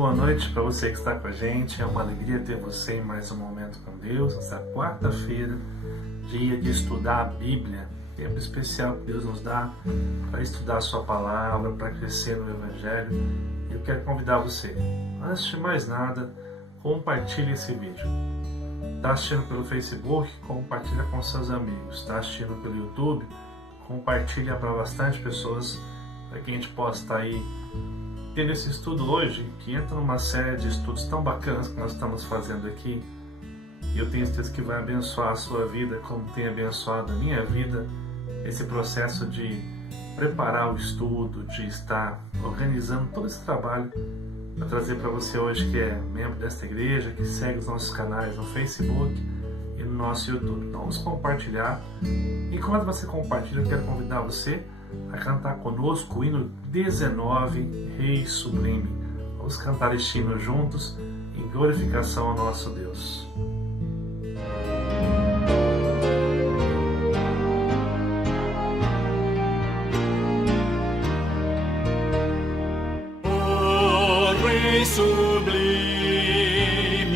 boa noite para você que está com a gente. É uma alegria ter você em mais um momento com Deus. Essa quarta-feira, dia de estudar a Bíblia. Tempo especial que Deus nos dá para estudar a sua palavra, para crescer no Evangelho. Eu quero convidar você, antes de mais nada, compartilhe esse vídeo. Está assistindo pelo Facebook? Compartilha com seus amigos. Está assistindo pelo YouTube? Compartilha para bastante pessoas, para que a gente possa estar aí tendo esse estudo hoje, que entra numa série de estudos tão bacanas que nós estamos fazendo aqui. E eu tenho certeza que vai abençoar a sua vida, como tem abençoado a minha vida, esse processo de preparar o estudo, de estar organizando todo esse trabalho para trazer para você hoje que é membro desta igreja, que segue os nossos canais no Facebook e no nosso YouTube. Então vamos compartilhar. Enquanto você compartilha, eu quero convidar você a cantar conosco o hino 19, Rei Sublime. Vamos cantar este hino juntos em glorificação ao nosso Deus. O Rei sublime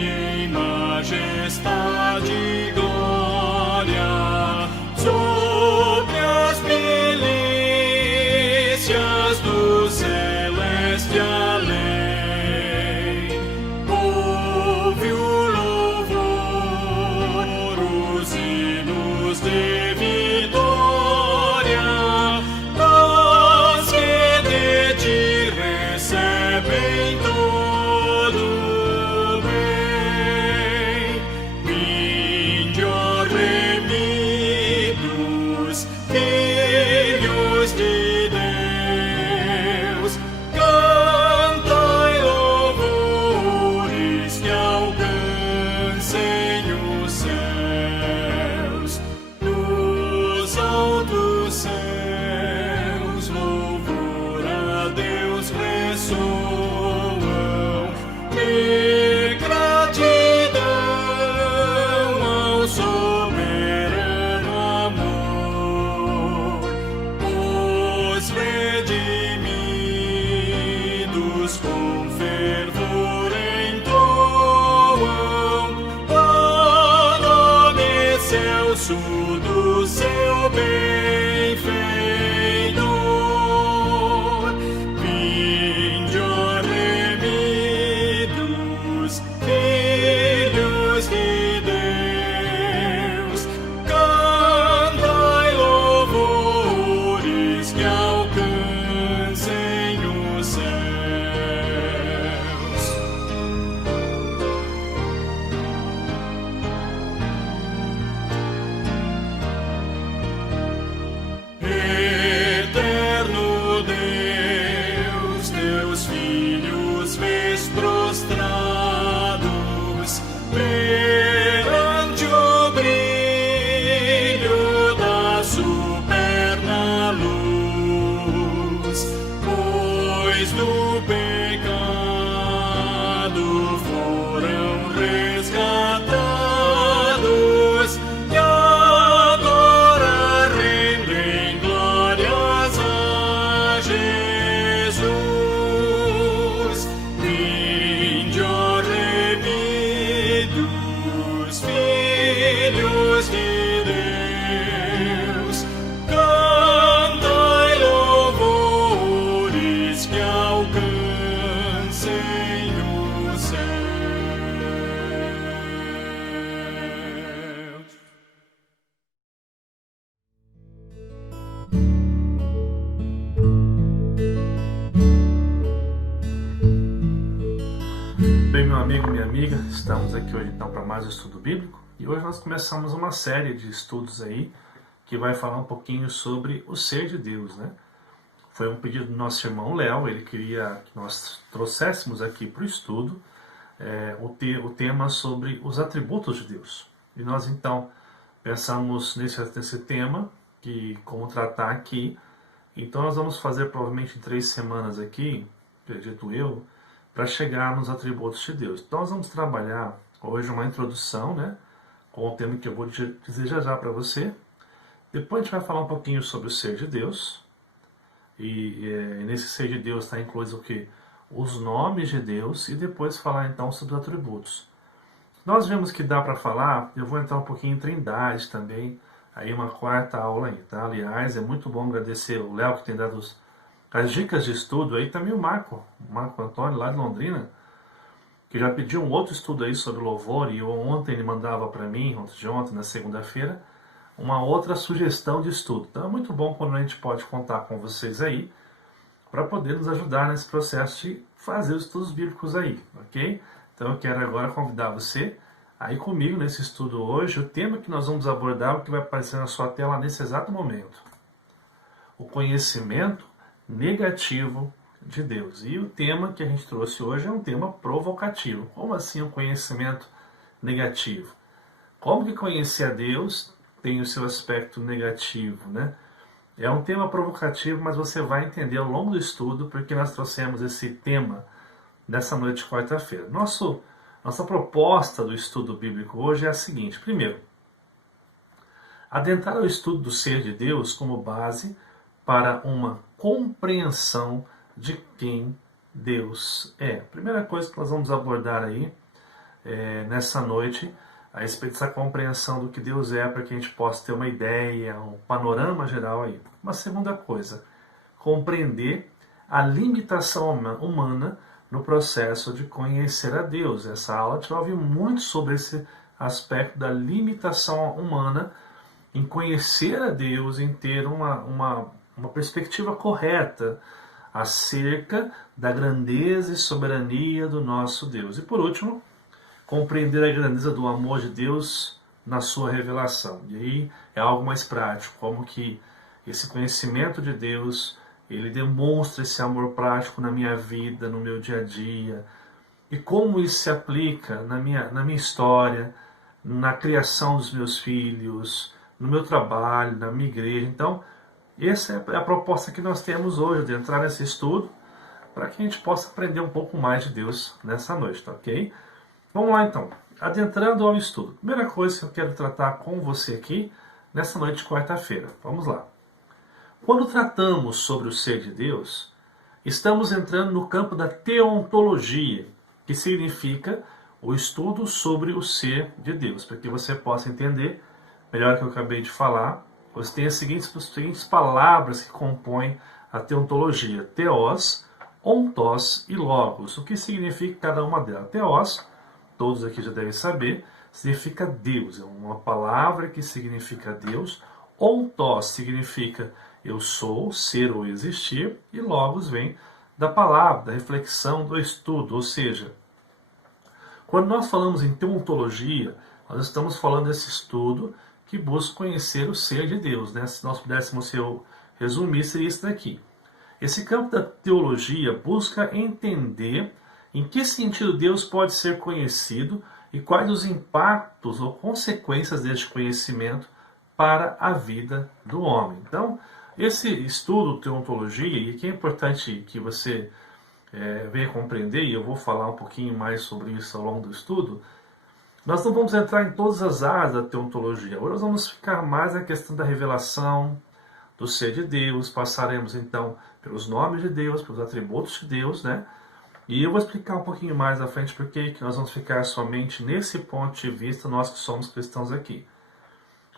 em majestade e glória, sobre as milícias do celeste além, ouve o louvor, os hinos de vitória, nós que de ti recebem todo bem. Vinde, ó remidos, filhos de Deus, cantai louvores que alcancem os céus. Nos altos céus, louvor a Deus ressoam, e gratidão ao soberano amor. Os redimidos com fervor entoam o nome excelso do seu benfeitor. Vinde, ó remidos, filhos de Deus, cantai louvores que alcancem os céus. Eterno Deus, teus filhos vês prostrados perante o brilho da superna luz, pois do pecado foram resgatados e agora rendem glórias a Jesus. Vinde, ó remidos, filhos de Deus, cantai louvores que alcancem os céus. Bem, meu amigo, minha amiga, estamos aqui hoje então para mais um estudo bíblico. E hoje nós começamos uma série de estudos aí que vai falar um pouquinho sobre o ser de Deus, né? Foi um pedido do nosso irmão Léo, ele queria que nós trouxéssemos aqui para o estudo o tema sobre os atributos de Deus. E nós então pensamos nesse tema, que como tratar aqui. Então nós vamos fazer provavelmente em 3 semanas aqui, acredito eu, para chegar nos atributos de Deus. Então nós vamos trabalhar hoje uma introdução, né, com o tema que eu vou dizer já para você. Depois a gente vai falar um pouquinho sobre o ser de Deus. E nesse ser de Deus está incluído o quê? os nomes de Deus e depois falar então sobre os atributos. Nós vemos que dá para falar, eu vou entrar um pouquinho em Trindade também, aí uma quarta aula aí, tá? Aliás, é muito bom agradecer o Léo que tem dado as dicas de estudo aí, também o Marco Antônio lá de Londrina, que já pediu um outro estudo aí sobre louvor, e ontem ele mandava para mim, ontem, na segunda-feira, uma outra sugestão de estudo. Então é muito bom quando a gente pode contar com vocês aí, para poder nos ajudar nesse processo de fazer os estudos bíblicos aí, ok? Então eu quero agora convidar você aí comigo nesse estudo hoje. O tema que nós vamos abordar, o que vai aparecer na sua tela nesse exato momento: o conhecimento negativo de Deus. E o tema que a gente trouxe hoje é um tema provocativo. Como assim o conhecimento negativo? Como que conhecer a Deus tem o seu aspecto negativo, né? É um tema provocativo, mas você vai entender ao longo do estudo porque nós trouxemos esse tema nessa noite de quarta-feira. Nossa proposta do estudo bíblico hoje é a seguinte: primeiro, adentrar o estudo do ser de Deus como base para uma compreensão de quem Deus é. Primeira coisa que nós vamos abordar aí nessa noite, a respeito dessa compreensão do que Deus é, para que a gente possa ter uma ideia, um panorama geral aí. Uma segunda coisa, compreender a limitação humana no processo de conhecer a Deus. Essa aula a gente vai ouvir muito sobre esse aspecto da limitação humana em conhecer a Deus, em ter uma perspectiva correta acerca da grandeza e soberania do nosso Deus. E por último, compreender a grandeza do amor de Deus na sua revelação. E aí é algo mais prático, como que esse conhecimento de Deus, ele demonstra esse amor prático na minha vida, no meu dia a dia, e como isso se aplica na minha história, na criação dos meus filhos, no meu trabalho, na minha igreja. Então, essa é a proposta que nós temos hoje, de entrar nesse estudo, para que a gente possa aprender um pouco mais de Deus nessa noite, tá ok? Vamos lá então, adentrando ao estudo. Primeira coisa que eu quero tratar com você aqui, nessa noite de quarta-feira. Vamos lá. Quando tratamos sobre o ser de Deus, estamos entrando no campo da teontologia, que significa o estudo sobre o ser de Deus. Para que você possa entender melhor o que eu acabei de falar, você tem as seguintes palavras que compõem a teontologia: Theos, Ontos e Logos. O que significa cada uma delas? Theos, todos aqui já devem saber, significa Deus. É uma palavra que significa Deus. Ontos significa eu sou, ser ou existir. E Logos vem da palavra, da reflexão, do estudo. Ou seja, quando nós falamos em teontologia, nós estamos falando desse estudo que busca conhecer o ser de Deus, né? Se nós pudéssemos resumir, seria isso daqui. Esse campo da teologia busca entender em que sentido Deus pode ser conhecido e quais os impactos ou consequências deste conhecimento para a vida do homem. Então, esse estudo teontologia, e que é importante que você venha compreender, e eu vou falar um pouquinho mais sobre isso ao longo do estudo, nós não vamos entrar em todas as áreas da teontologia. Hoje nós vamos ficar mais na questão da revelação do ser de Deus. Passaremos então pelos nomes de Deus, pelos atributos de Deus, né? E eu vou explicar um pouquinho mais à frente porque que nós vamos ficar somente nesse ponto de vista, nós que somos cristãos aqui.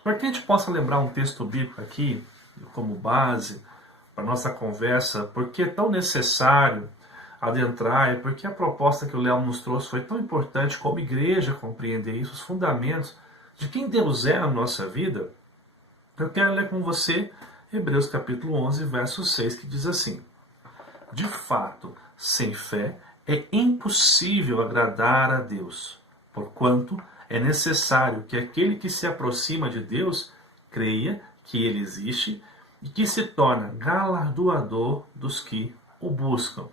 Para que a gente possa lembrar um texto bíblico aqui, como base para a nossa conversa, porque é tão necessário adentrar, e porque a proposta que o Léo nos trouxe foi tão importante como igreja compreender isso, os fundamentos de quem Deus é na nossa vida. Eu quero ler com você Hebreus capítulo 11, verso 6, que diz assim: de fato, sem fé é impossível agradar a Deus, porquanto é necessário que aquele que se aproxima de Deus creia que Ele existe e que se torna galardoador dos que o buscam.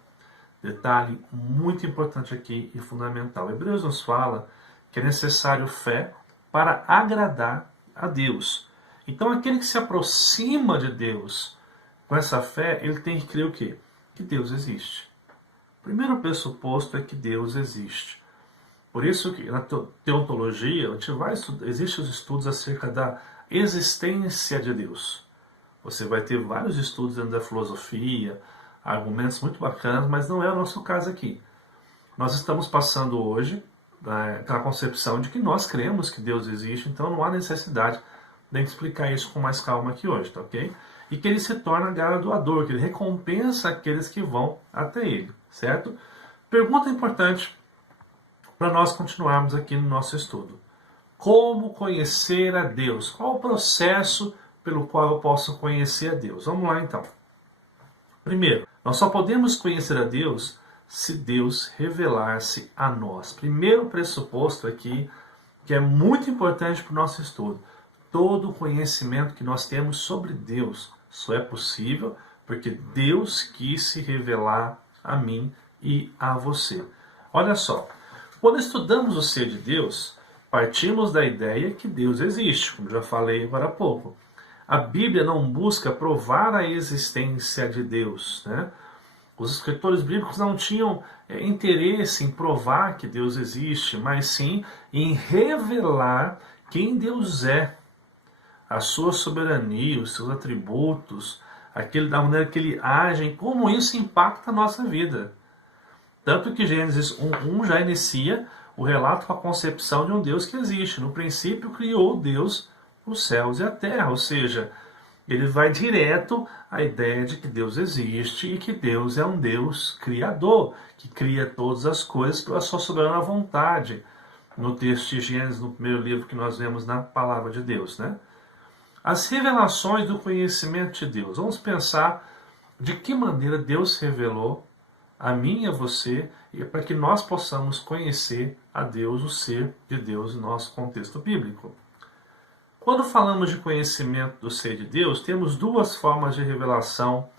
Detalhe muito importante aqui e fundamental. Hebreus nos fala que é necessário fé para agradar a Deus. Então aquele que se aproxima de Deus com essa fé, ele tem que crer o quê? Que Deus existe. O primeiro pressuposto é que Deus existe. Por isso que na teontologia, existem os estudos acerca da existência de Deus. Você vai ter vários estudos dentro da filosofia, argumentos muito bacanas, mas não é o nosso caso aqui. Nós estamos passando hoje pela concepção de que nós cremos que Deus existe, então não há necessidade de explicar isso com mais calma aqui hoje, tá ok? E que ele se torna galardoador, que ele recompensa aqueles que vão até ele, certo? Pergunta importante para nós continuarmos aqui no nosso estudo. Como conhecer a Deus? Qual o processo pelo qual eu posso conhecer a Deus? Vamos lá então. Primeiro, nós só podemos conhecer a Deus se Deus revelar-se a nós. Primeiro pressuposto aqui, que é muito importante para o nosso estudo. Todo o conhecimento que nós temos sobre Deus só é possível porque Deus quis se revelar a mim e a você. Olha só, quando estudamos o ser de Deus, partimos da ideia que Deus existe, como já falei agora há pouco. A Bíblia não busca provar a existência de Deus, né? Os escritores bíblicos não tinham interesse em provar que Deus existe, mas sim em revelar quem Deus é, a sua soberania, os seus atributos, da maneira que ele age, como isso impacta a nossa vida. Tanto que Gênesis 1:1 já inicia o relato com a concepção de um Deus que existe. No princípio criou Deus os céus e a terra, ou seja, ele vai direto à ideia de que Deus existe e que Deus é um Deus criador, que cria todas as coisas pela sua soberana vontade. No texto de Gênesis, no primeiro livro que nós vemos na palavra de Deus, né? As revelações do conhecimento de Deus. Vamos pensar de que maneira Deus revelou a mim e a você, e para que nós possamos conhecer a Deus, o ser de Deus, em nosso contexto bíblico. Quando falamos de conhecimento do ser de Deus, temos duas formas de revelação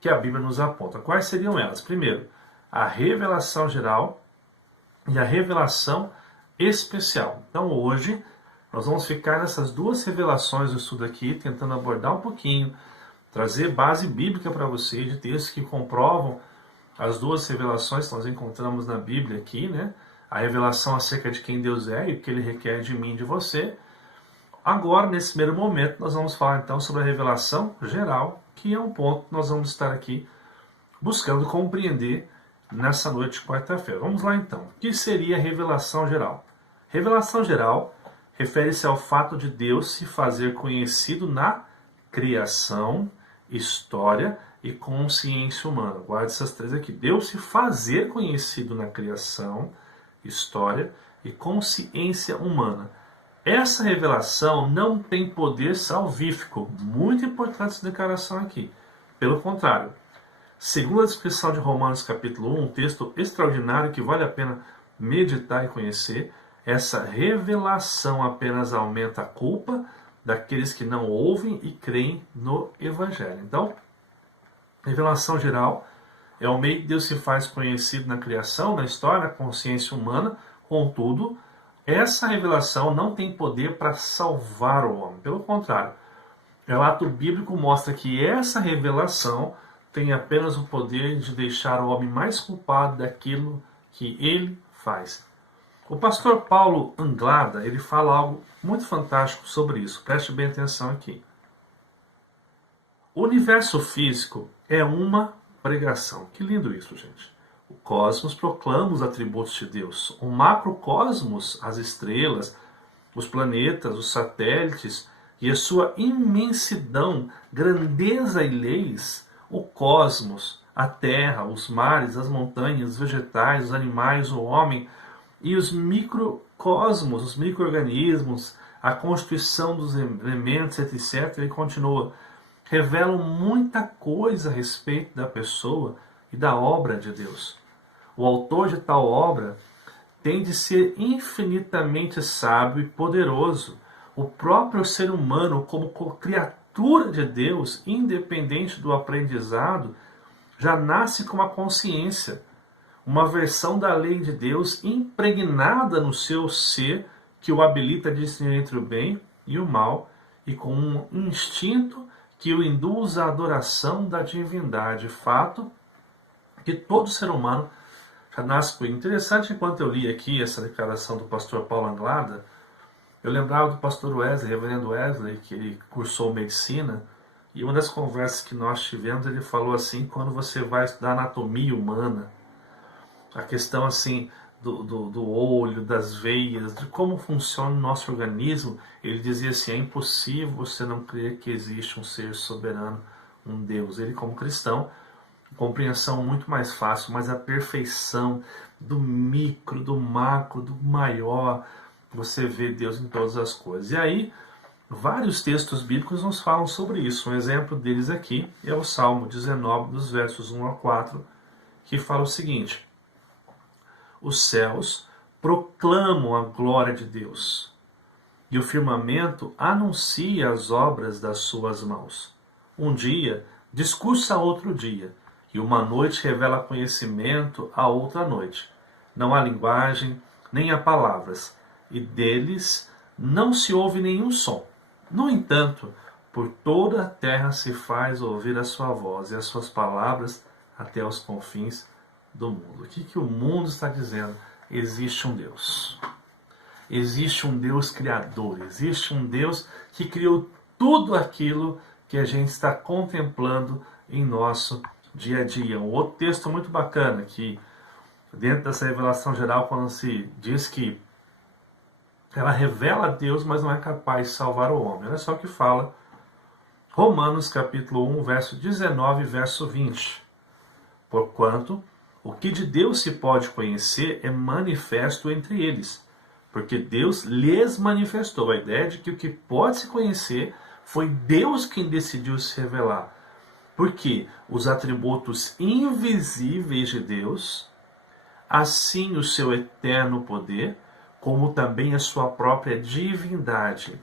que a Bíblia nos aponta. Quais seriam elas? Primeiro, a revelação geral e a revelação especial. Então hoje nós vamos ficar nessas duas revelações do estudo aqui, tentando abordar um pouquinho, trazer base bíblica para você, de textos que comprovam as duas revelações que nós encontramos na Bíblia aqui, né? A revelação acerca de quem Deus é e o que Ele requer de mim e de você. Agora, nesse primeiro momento, nós vamos falar então sobre a revelação geral, que é um ponto que nós vamos estar aqui buscando compreender nessa noite de quarta-feira. Vamos lá então. O que seria a revelação geral? Revelação geral refere-se ao fato de Deus se fazer conhecido na criação, história e consciência humana. Guarde essas três aqui. Deus se fazer conhecido na criação, história e consciência humana. Essa revelação não tem poder salvífico. Muito importante essa declaração aqui. Pelo contrário, segundo a descrição de Romanos capítulo 1, um texto extraordinário que vale a pena meditar e conhecer, essa revelação apenas aumenta a culpa daqueles que não ouvem e creem no Evangelho. Então, revelação geral é o meio que Deus se faz conhecido na criação, na história, na consciência humana. Contudo, essa revelação não tem poder para salvar o homem. Pelo contrário, o relato bíblico mostra que essa revelação tem apenas o poder de deixar o homem mais culpado daquilo que ele faz. O pastor Paulo Anglada, ele fala algo muito fantástico sobre isso. Preste bem atenção aqui. O universo físico é uma pregação. Que lindo isso, gente. O cosmos proclama os atributos de Deus. O macrocosmos, as estrelas, os planetas, os satélites e a sua imensidão, grandeza e leis, o cosmos, a terra, os mares, as montanhas, os vegetais, os animais, o homem e os microcosmos, os micro-organismos, a constituição dos elementos, etc. Ele continua. Revelam muita coisa a respeito da pessoa e da obra de Deus. O autor de tal obra tem de ser infinitamente sábio e poderoso. O próprio ser humano, como criatura de Deus, independente do aprendizado, já nasce com uma consciência, uma versão da lei de Deus impregnada no seu ser, que o habilita a discernir entre o bem e o mal, e com um instinto que o induz à adoração da divindade. Fato que todo ser humano já nasce com. Interessante, enquanto eu li aqui essa declaração do pastor Paulo Anglada, eu lembrava do pastor Wesley, reverendo Wesley, que ele cursou medicina, E uma das conversas que nós tivemos, ele falou assim, quando você vai estudar anatomia humana, a questão assim do olho, das veias, de como funciona o nosso organismo, ele dizia assim, é impossível você não crer que existe um ser soberano, um Deus. Ele, como cristão, compreensão muito mais fácil, mas a perfeição do micro, do macro, do maior, você vê Deus em todas as coisas. E aí, vários textos bíblicos nos falam sobre isso. Um exemplo deles aqui é o Salmo 19, dos versos 1 a 4, que fala o seguinte: os céus proclamam a glória de Deus, e o firmamento anuncia as obras das suas mãos. Um dia discursa a outro dia, e uma noite revela conhecimento a outra noite. Não há linguagem, nem há palavras, e deles não se ouve nenhum som. No entanto, por toda a terra se faz ouvir a sua voz, e as suas palavras até os confins do mundo. O que o mundo está dizendo? Existe um Deus. Existe um Deus criador. Existe um Deus que criou tudo aquilo que a gente está contemplando em nosso dia a dia. Um outro texto muito bacana que, dentro dessa revelação geral, quando se diz que ela revela a Deus, mas não é capaz de salvar o homem. Olha só o que fala Romanos capítulo 1, verso 19 e verso 20. Porquanto o que de Deus se pode conhecer é manifesto entre eles, porque Deus lhes manifestou. A ideia de que o que pode se conhecer foi Deus quem decidiu se revelar. Porque os atributos invisíveis de Deus, assim o seu eterno poder, como também a sua própria divindade,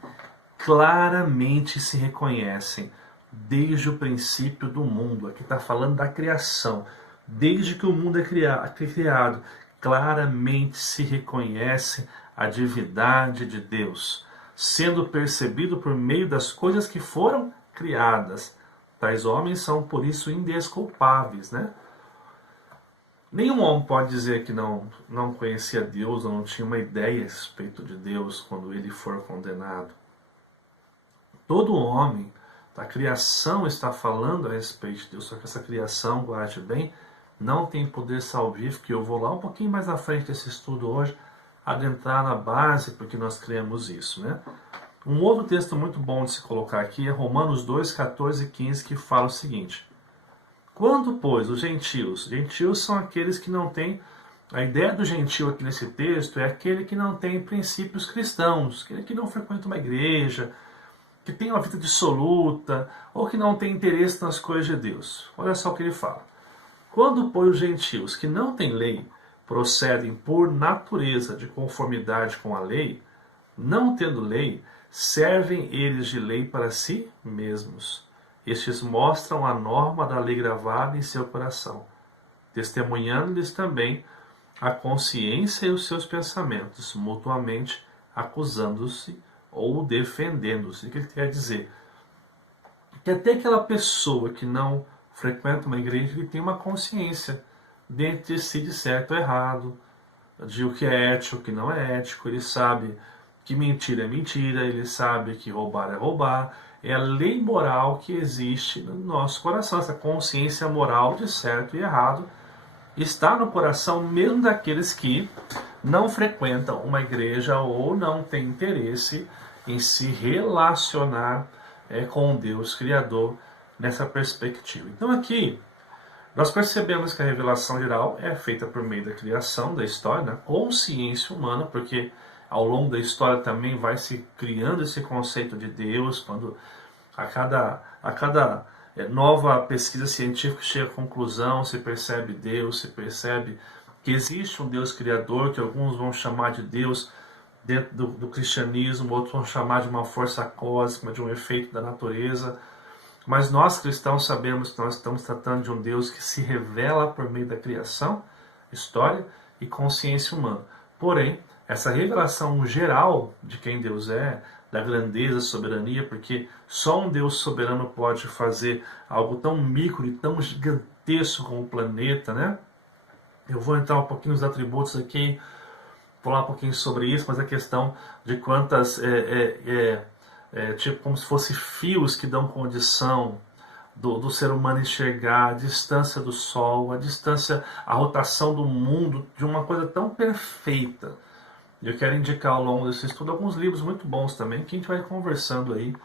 claramente se reconhecem desde o princípio do mundo. Aqui está falando da criação. Desde que o mundo é criado, claramente se reconhece a divindade de Deus, sendo percebido por meio das coisas que foram criadas. Tais homens são, por isso, indesculpáveis, né? Nenhum homem pode dizer que não conhecia Deus ou não tinha uma ideia a respeito de Deus quando ele for condenado. Todo homem da criação está falando a respeito de Deus, só que essa criação, guarde bem, não tem poder salvífico, que eu vou lá um pouquinho mais à frente desse estudo hoje, adentrar na base, porque nós cremos isso, né? Um outro texto muito bom de se colocar aqui é Romanos 2, 14 e 15, que fala o seguinte: quando, pois, os gentios são aqueles que não têm, a ideia do gentio aqui nesse texto é aquele que não tem princípios cristãos, aquele que não frequenta uma igreja, que tem uma vida dissoluta, ou que não tem interesse nas coisas de Deus. Olha só o que ele fala. Quando, pois, os gentios que não têm lei procedem por natureza de conformidade com a lei, não tendo lei, servem eles de lei para si mesmos. Estes mostram a norma da lei gravada em seu coração, testemunhando-lhes também a consciência e os seus pensamentos, mutuamente acusando-se ou defendendo-se. O que ele quer dizer? Que até aquela pessoa que não frequenta uma igreja, ele tem uma consciência dentro de si de certo ou errado, de o que é ético e o que não é ético. Ele sabe que mentira é mentira, ele sabe que roubar é roubar. É a lei moral que existe no nosso coração. Essa consciência moral de certo e errado está no coração mesmo daqueles que não frequentam uma igreja ou não têm interesse em se relacionar com Deus Criador nessa perspectiva. Então aqui nós percebemos que a revelação geral é feita por meio da criação, da história, da consciência humana, porque ao longo da história também vai se criando esse conceito de Deus, quando a cada nova pesquisa científica chega à conclusão, se percebe Deus, se percebe que existe um Deus criador, que alguns vão chamar de Deus dentro do cristianismo, outros vão chamar de uma força cósmica, de um efeito da natureza. Mas nós cristãos sabemos que nós estamos tratando de um Deus que se revela por meio da criação, história e consciência humana. Porém, essa revelação geral de quem Deus é, da grandeza, soberania, porque só um Deus soberano pode fazer algo tão micro e tão gigantesco como o planeta, né? Eu vou entrar um pouquinho nos atributos aqui, falar um pouquinho sobre isso, mas a questão de quantas tipo como se fossem fios que dão condição do ser humano enxergar a distância do Sol, a rotação do mundo, de uma coisa tão perfeita. Eu quero indicar ao longo desse estudo alguns livros muito bons também, que a gente vai conversando aí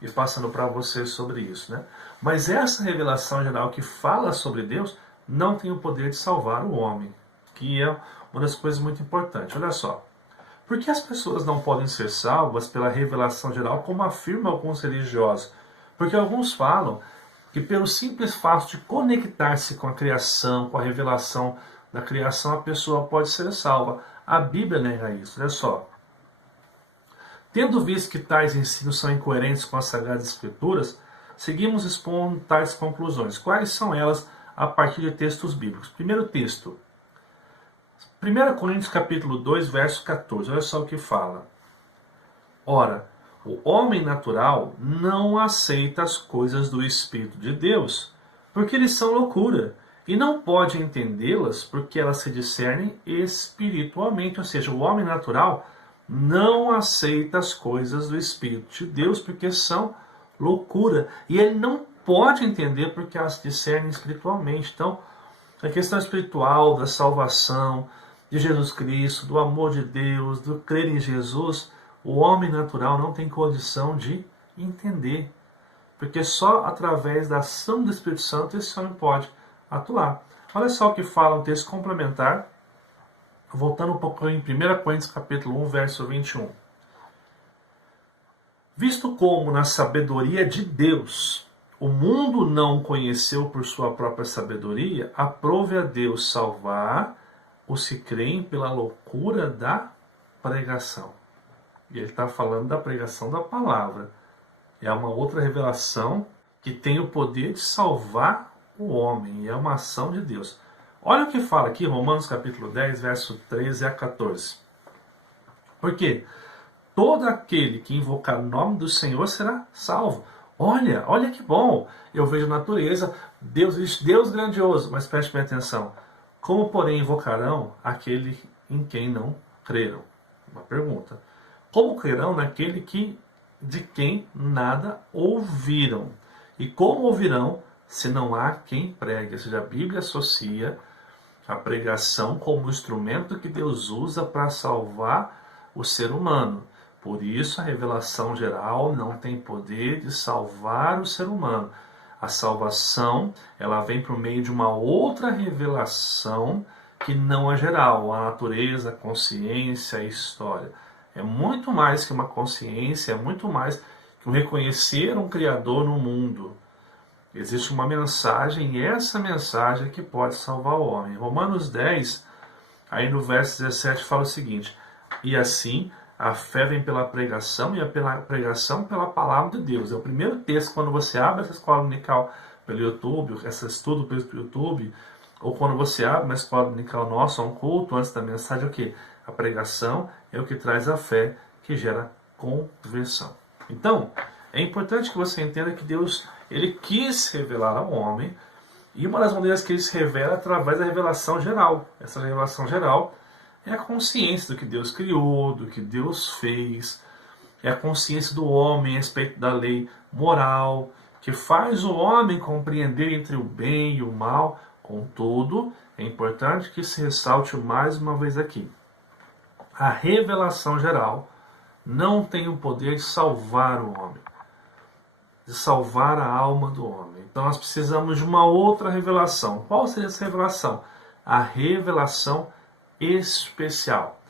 e passando para vocês sobre isso, né? Mas essa revelação geral que fala sobre Deus não tem o poder de salvar o homem, que é uma das coisas muito importantes. Olha só, por que as pessoas não podem ser salvas pela revelação geral, como afirmam alguns religiosos? Porque alguns falam que pelo simples fato de conectar-se com a criação, com a revelação da criação, a pessoa pode ser salva. A Bíblia nega isso, olha só. Tendo visto que tais ensinos são incoerentes com as Sagradas Escrituras, seguimos expondo tais conclusões. Quais são elas a partir de textos bíblicos? Primeiro texto, 1 Coríntios capítulo 2, verso 14. Olha só o que fala. Ora, o homem natural não aceita as coisas do Espírito de Deus, porque eles são loucura, e não pode entendê-las porque elas se discernem espiritualmente. Ou seja, o homem natural não aceita as coisas do Espírito de Deus porque são loucura. E ele não pode entender porque elas se discernem espiritualmente. Então, a questão espiritual da salvação de Jesus Cristo, do amor de Deus, do crer em Jesus, o homem natural não tem condição de entender. Porque só através da ação do Espírito Santo esse homem pode atuar. Olha só o que fala um texto complementar, voltando um pouco em 1 Coríntios capítulo 1, verso 21. Visto como na sabedoria de Deus o mundo não conheceu por sua própria sabedoria, aprove a Deus salvar os que creem pela loucura da pregação. E ele está falando da pregação da palavra. É uma outra revelação que tem o poder de salvar o homem, e é uma ação de Deus. Olha o que fala aqui, Romanos capítulo 10, verso 13 a 14. Porque todo aquele que invocar o nome do Senhor será salvo. Olha que bom, eu vejo a natureza, Deus grandioso, mas preste bem atenção. Como, porém, invocarão aquele em quem não creram? Uma pergunta. Como crerão naquele de quem nada ouviram? E como ouvirão se não há quem pregue? Ou seja, a Bíblia associa a pregação como instrumento que Deus usa para salvar o ser humano. Por isso, a revelação geral não tem poder de salvar o ser humano. A salvação, ela vem por meio de uma outra revelação que não é geral, a natureza, a consciência, a história. É muito mais que uma consciência, é muito mais que um reconhecer um Criador no mundo. Existe uma mensagem, e essa mensagem é que pode salvar o homem. Romanos 10, aí no verso 17, fala o seguinte: e assim a fé vem pela pregação, e a pregação pela palavra de Deus. É o primeiro texto, quando você abre essa escola dominical pelo YouTube, esse estudo pelo YouTube, ou quando você abre uma escola dominical nossa, um culto antes da mensagem, é o quê? A pregação é o que traz a fé, que gera conversão. Então, é importante que você entenda que Deus, ele quis revelar ao homem, e uma das maneiras que ele se revela é através da revelação geral. Essa revelação geral é a consciência do que Deus criou, do que Deus fez, é a consciência do homem a respeito da lei moral, que faz o homem compreender entre o bem e o mal. Contudo, é importante que se ressalte mais uma vez aqui: a revelação geral não tem o poder de salvar o homem, de salvar a alma do homem. Então nós precisamos de uma outra revelação. Qual seria essa revelação? A revelação especial.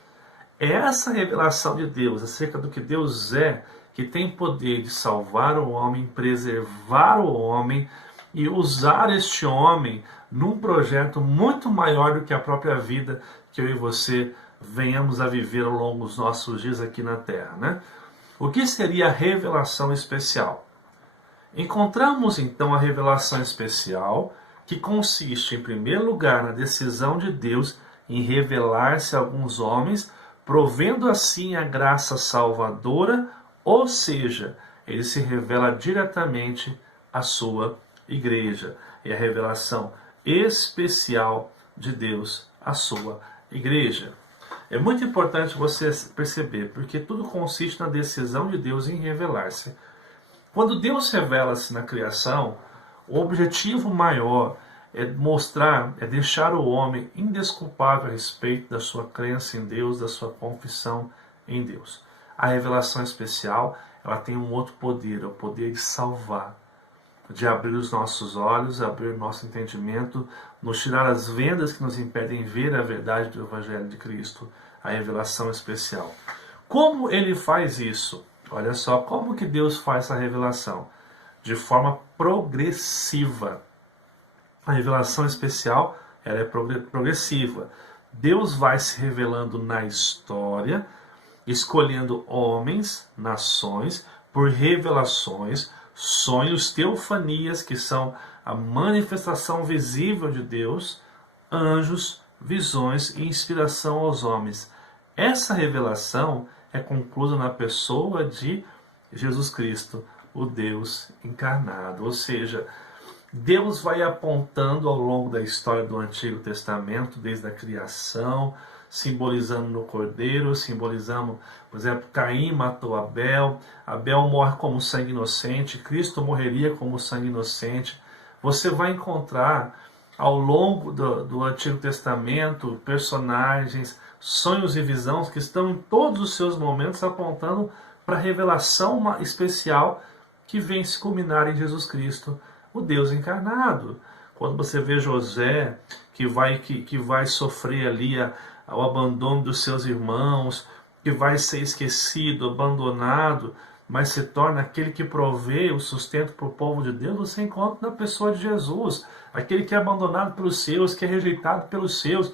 É essa revelação de Deus acerca do que Deus é, que tem poder de salvar o homem, preservar o homem e usar este homem num projeto muito maior do que a própria vida que eu e você venhamos a viver ao longo dos nossos dias aqui na Terra, né? O que seria a revelação especial? Encontramos então a revelação especial, que consiste, em primeiro lugar, na decisão de Deus em revelar-se a alguns homens, provendo assim a graça salvadora, ou seja, ele se revela diretamente à sua igreja. É a revelação especial de Deus à sua igreja. É muito importante você perceber, porque tudo consiste na decisão de Deus em revelar-se. Quando Deus revela-se na criação, o objetivo maior é mostrar, é deixar o homem indesculpável a respeito da sua crença em Deus, da sua confissão em Deus. A revelação especial, ela tem um outro poder, é o poder de salvar, de abrir os nossos olhos, abrir o nosso entendimento, nos tirar as vendas que nos impedem ver a verdade do Evangelho de Cristo, a revelação especial. Como ele faz isso? Olha só, como que Deus faz essa revelação? De forma progressiva. A revelação especial, ela é progressiva. Deus vai se revelando na história, escolhendo homens, nações, por revelações, sonhos, teofanias, que são a manifestação visível de Deus, anjos, visões e inspiração aos homens. Essa revelação é concluída na pessoa de Jesus Cristo, o Deus encarnado. Ou seja, Deus vai apontando ao longo da história do Antigo Testamento, desde a criação, simbolizando no Cordeiro, simbolizando, por exemplo, Caim matou Abel, Abel morre como sangue inocente, Cristo morreria como sangue inocente. Você vai encontrar ao longo do Antigo Testamento personagens, sonhos e visões que estão em todos os seus momentos apontando para a revelação especial que vem se culminar em Jesus Cristo, o Deus encarnado. Quando você vê José, que vai sofrer ali o abandono dos seus irmãos, que vai ser esquecido, abandonado, mas se torna aquele que provê o sustento para o povo de Deus, você encontra na pessoa de Jesus, aquele que é abandonado pelos seus, que é rejeitado pelos seus,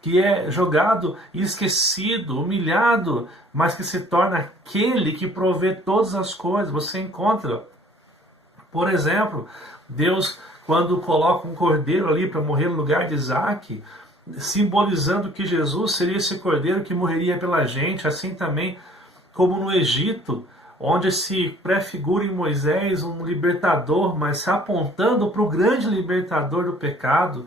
que é jogado e esquecido, humilhado, mas que se torna aquele que provê todas as coisas. Você encontra, por exemplo, Deus, quando coloca um cordeiro ali para morrer no lugar de Isaac, simbolizando que Jesus seria esse cordeiro que morreria pela gente, assim também como no Egito, onde se prefigura em Moisés um libertador, mas apontando para o grande libertador do pecado,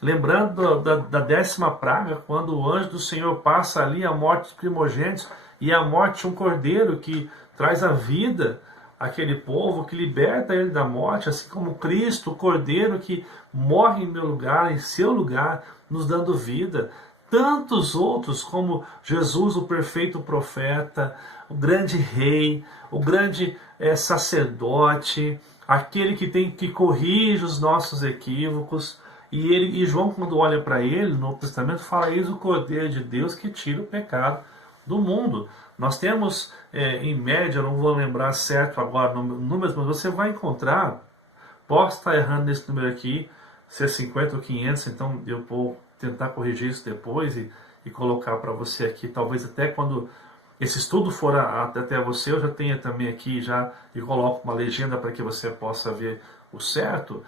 lembrando da 10ª praga, quando o anjo do Senhor passa ali a morte dos primogênitos e a morte de um cordeiro que traz a vida àquele povo, que liberta ele da morte, assim como Cristo, o cordeiro que morre em meu lugar, em seu lugar, nos dando vida. Tantos outros, como Jesus, o perfeito profeta, o grande rei, o grande sacerdote, aquele que corrige os nossos equívocos. E João, quando olha para ele, no Novo Testamento, fala: eis o Cordeiro de Deus que tira o pecado do mundo. Nós temos, em média, eu não vou lembrar certo agora números, mas você vai encontrar, posso estar errando nesse número aqui, se é 50 ou 500, então eu vou tentar corrigir isso depois e colocar para você aqui, talvez até quando esse estudo for até você, eu já tenha também aqui e coloco uma legenda para que você possa ver o certo.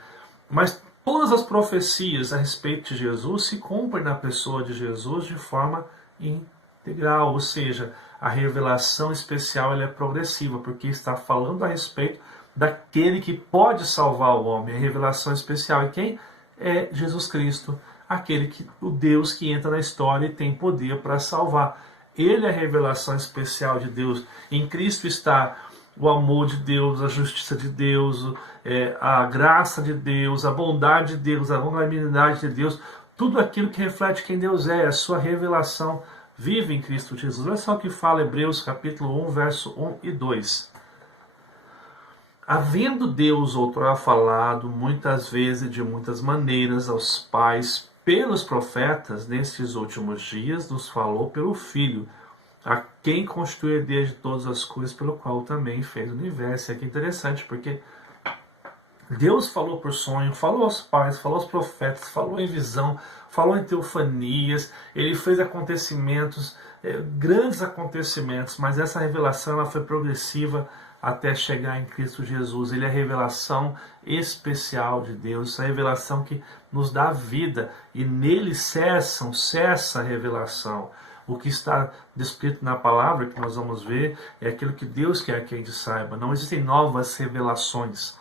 Mas todas as profecias a respeito de Jesus se cumprem na pessoa de Jesus de forma integral, ou seja, a revelação especial ela é progressiva, porque está falando a respeito daquele que pode salvar o homem. A revelação especial é quem? É Jesus Cristo, o Deus que entra na história e tem poder para salvar. Ele é a revelação especial de Deus. Em Cristo está o amor de Deus, a justiça de Deus, a graça de Deus, a bondade de Deus, a longanimidade de Deus, tudo aquilo que reflete quem Deus é, a sua revelação vive em Cristo Jesus. Olha só o que fala Hebreus capítulo 1, verso 1 e 2. Havendo Deus outrora falado muitas vezes e de muitas maneiras aos pais pelos profetas, nestes últimos dias nos falou pelo Filho, a quem constitui desde todas as coisas, pelo qual também fez o universo. É que interessante, porque Deus falou por sonho, falou aos pais, falou aos profetas, falou em visão, falou em teofanias, ele fez acontecimentos, grandes acontecimentos, mas essa revelação ela foi progressiva até chegar em Cristo Jesus. Ele é a revelação especial de Deus, essa revelação que nos dá vida, e nele cessa a revelação. O que está descrito na palavra, que nós vamos ver, é aquilo que Deus quer que a gente saiba. Não existem novas revelações.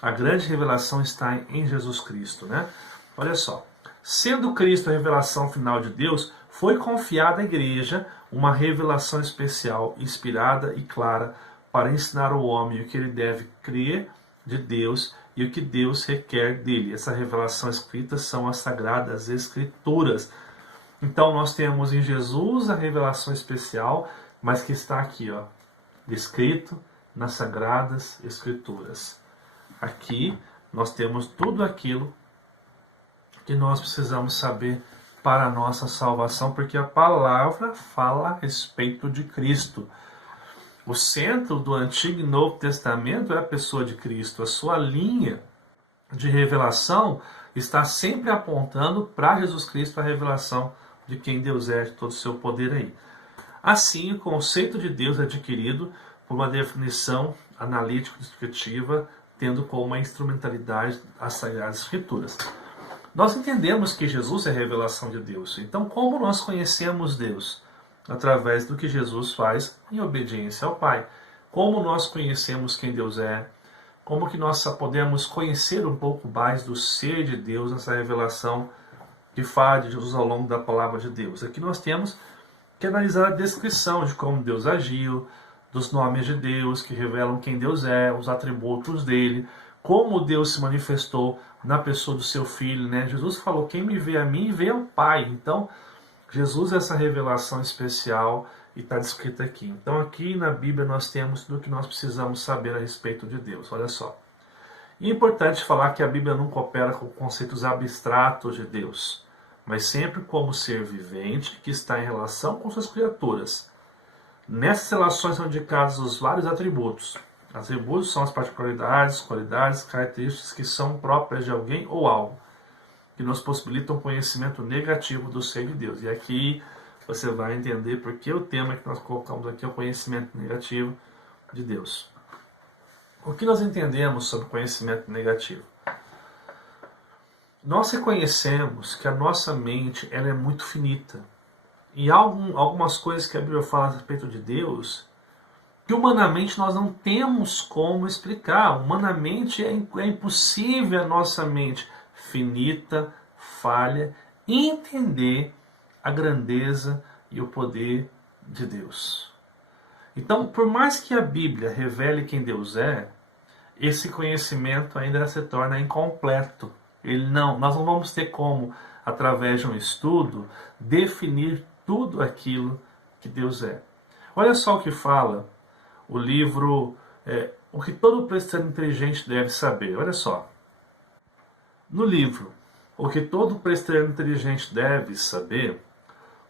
A grande revelação está em Jesus Cristo, né? Olha só. Sendo Cristo a revelação final de Deus, foi confiada à igreja uma revelação especial, inspirada e clara para ensinar ao homem o que ele deve crer de Deus e o que Deus requer dele. Essa revelação escrita são as Sagradas Escrituras. Então nós temos em Jesus a revelação especial, mas que está aqui, ó, descrito nas Sagradas Escrituras. Aqui nós temos tudo aquilo que nós precisamos saber para a nossa salvação, porque a palavra fala a respeito de Cristo. O centro do Antigo e Novo Testamento é a pessoa de Cristo. A sua linha de revelação está sempre apontando para Jesus Cristo, a revelação de quem Deus é, de todo o seu poder aí. Assim, o conceito de Deus é adquirido por uma definição analítico-descritiva, tendo como uma instrumentalidade as Sagradas Escrituras. Nós entendemos que Jesus é a revelação de Deus. Então, como nós conhecemos Deus? Através do que Jesus faz em obediência ao Pai. Como nós conhecemos quem Deus é? Como que nós podemos conhecer um pouco mais do ser de Deus nessa revelação que fala de Jesus ao longo da palavra de Deus? Aqui nós temos que analisar a descrição de como Deus agiu, dos nomes de Deus que revelam quem Deus é, os atributos dele, como Deus se manifestou na pessoa do seu Filho, né? Jesus falou, quem me vê a mim, vê ao Pai. Então, Jesus é essa revelação especial e está descrita aqui. Então, aqui na Bíblia nós temos tudo o que nós precisamos saber a respeito de Deus. Olha só. E é importante falar que a Bíblia nunca opera com conceitos abstratos de Deus, mas sempre como ser vivente que está em relação com suas criaturas. Nessas relações são indicados os vários atributos. Atributos são as particularidades, qualidades, características que são próprias de alguém ou algo, que nos possibilitam um conhecimento negativo do ser de Deus. E aqui você vai entender porque o tema que nós colocamos aqui é o conhecimento negativo de Deus. O que nós entendemos sobre conhecimento negativo? Nós reconhecemos que a nossa mente ela é muito finita. E há algumas coisas que a Bíblia fala a respeito de Deus que humanamente nós não temos como explicar. Humanamente é impossível a nossa mente finita, falha, entender a grandeza e o poder de Deus. Então, por mais que a Bíblia revele quem Deus é, esse conhecimento ainda se torna incompleto. Nós não vamos ter como, através de um estudo, definir tudo aquilo que Deus é. Olha só o que fala o livro O que todo presbiteriano inteligente deve saber. Olha só. No livro O que todo presbiteriano inteligente deve saber,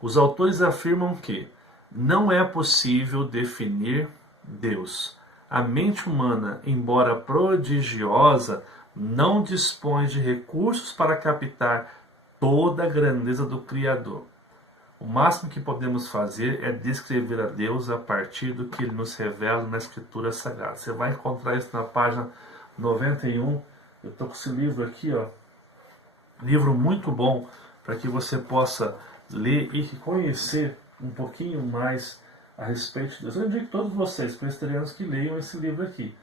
os autores afirmam que não é possível definir Deus. A mente humana, embora prodigiosa, não dispõe de recursos para captar toda a grandeza do Criador. O máximo que podemos fazer é descrever a Deus a partir do que Ele nos revela na Escritura Sagrada. Você vai encontrar isso na página 91. Eu estou com esse livro aqui, ó. Livro muito bom para que você possa ler e conhecer um pouquinho mais a respeito de Deus. Eu indico todos vocês, presbiterianos, que leiam esse livro aqui.